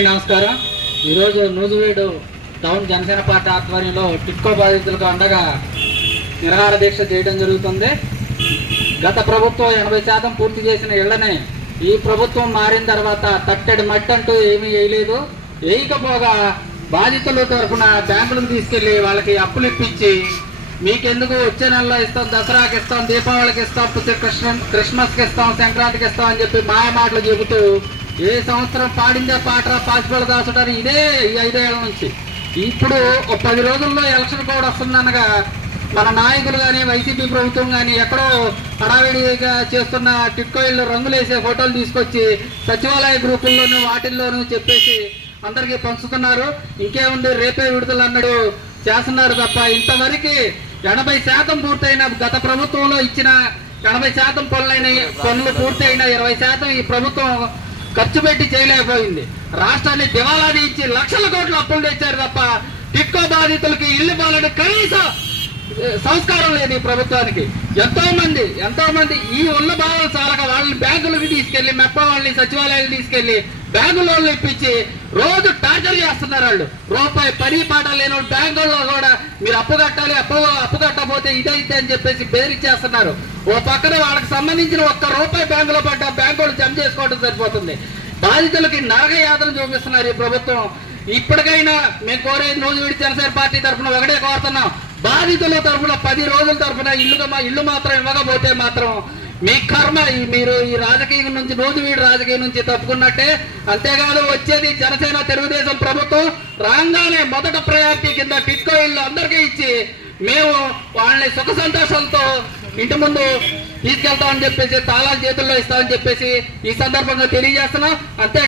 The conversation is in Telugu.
నమస్కారం. ఈరోజు నూజివీడు టౌన్ జనసేన పార్టీ ఆధ్వర్యంలో టిక్కో బాధితులకు అండగా నిరాహార దీక్ష చేయడం జరుగుతుంది. గత ప్రభుత్వం 80% పూర్తి చేసిన ఇళ్లనే ఈ ప్రభుత్వం మారిన తర్వాత తట్టెడు మట్టి అంటూ ఏమీ వేయలేదు. వేయకపోగా బాధితుల తరఫున బ్యాంకులకు తీసుకెళ్లి వాళ్ళకి అప్పులు ఇప్పించి మీకెందుకు వచ్చే నెలలో ఇస్తాం, దసరాకి ఇస్తాం, దీపావళికి ఇస్తాం, క్రిస్మస్కి ఇస్తాం, సంక్రాంతికి ఇస్తాం అని చెప్పి మాయ మాటలు చెబుతూ ఏ సంవత్సరం పాడిందే పాట పాసిపడ దాచుటారు ఇదే 5 ఏళ్ల నుంచి. ఇప్పుడు 10 రోజుల్లో ఎలక్షన్ కోడ్ వస్తుందనగా మన నాయకులు కానీ వైసీపీ ప్రభుత్వం కానీ ఎక్కడో హడావిడిగా చేస్తున్న టిక్కో ఇళ్ళు రంగులేసే ఫోటోలు తీసుకొచ్చి సచివాలయ గ్రూపుల్లోనూ వాటిల్లోనూ చెప్పేసి అందరికీ పంచుతున్నారు. ఇంకేముంది రేపే విడుదల అన్నట్టు చేస్తున్నారు తప్ప ఇంతవరకు 80% పూర్తయిన గత ప్రభుత్వంలో ఇచ్చిన 80% పనులు పూర్తయిన 20% ఈ ప్రభుత్వం ఖర్చు పెట్టి చేయలేకపోయింది. రాష్ట్రాన్ని దివాలా తీయించి లక్షల కోట్ల అప్పులు తెచ్చారు తప్ప టిక్కో బాధితులకి ఇల్లు పాలని కనీసం సంస్కారం లేదు ఈ ప్రభుత్వానికి. ఎంతో మంది ఈ ఉన్న భావాలు చాలక వాళ్ళని బ్యాంకులకు తీసుకెళ్లి మెప్ప వాళ్ళని సచివాలయాలు తీసుకెళ్లి బ్యాంకులలో ఇప్పించి రోజు టార్చర్ చేస్తున్నారు. వాళ్ళు రూపాయి పని పాట లేని వాళ్ళు బ్యాంకుల్లో కూడా మీరు అప్పు కట్టాలి, అప్పు కట్టకపోతే ఇదైతే అని చెప్పేసి బెదిరించేస్తున్నారు. ఓ పక్కన వాళ్ళకి సంబంధించిన ₹1 బ్యాంకులో పడ్డ బ్యాంకులు జమ చేసుకోవడం సరిపోతుంది. బాధితులకి నరక యాతన చూపిస్తున్నారు ఈ ప్రభుత్వం. ఇప్పటికైనా మేము కోరేది నూజివీడు జనసేన పార్టీ తరఫున ఒకటే కోరుతున్నాం, బాధితుల తరఫున 10 రోజుల తరఫున ఇల్లు మాత్రం ఇవ్వకపోతే మాత్రం మీ కర్మ, మీరు ఈ రాజకీయం నుంచి నూజివీడు రాజకీయం నుంచి తప్పుకున్నట్టే. అంతేకాదు వచ్చేది జనసేన తెలుగుదేశం ప్రభుత్వం రాగానే మొదట ప్రయారిటీ కింద టిక్కో ఇల్లు అందరికీ ఇచ్చి మేము వాళ్ళని సుఖ సంతోషాలతో ఇంటి ముందు తీసుకెళ్తామని చెప్పేసి తాళాలు చేతుల్లో ఇస్తామని చెప్పేసి ఈ సందర్భంగా తెలియజేస్తున్నాం. అంతే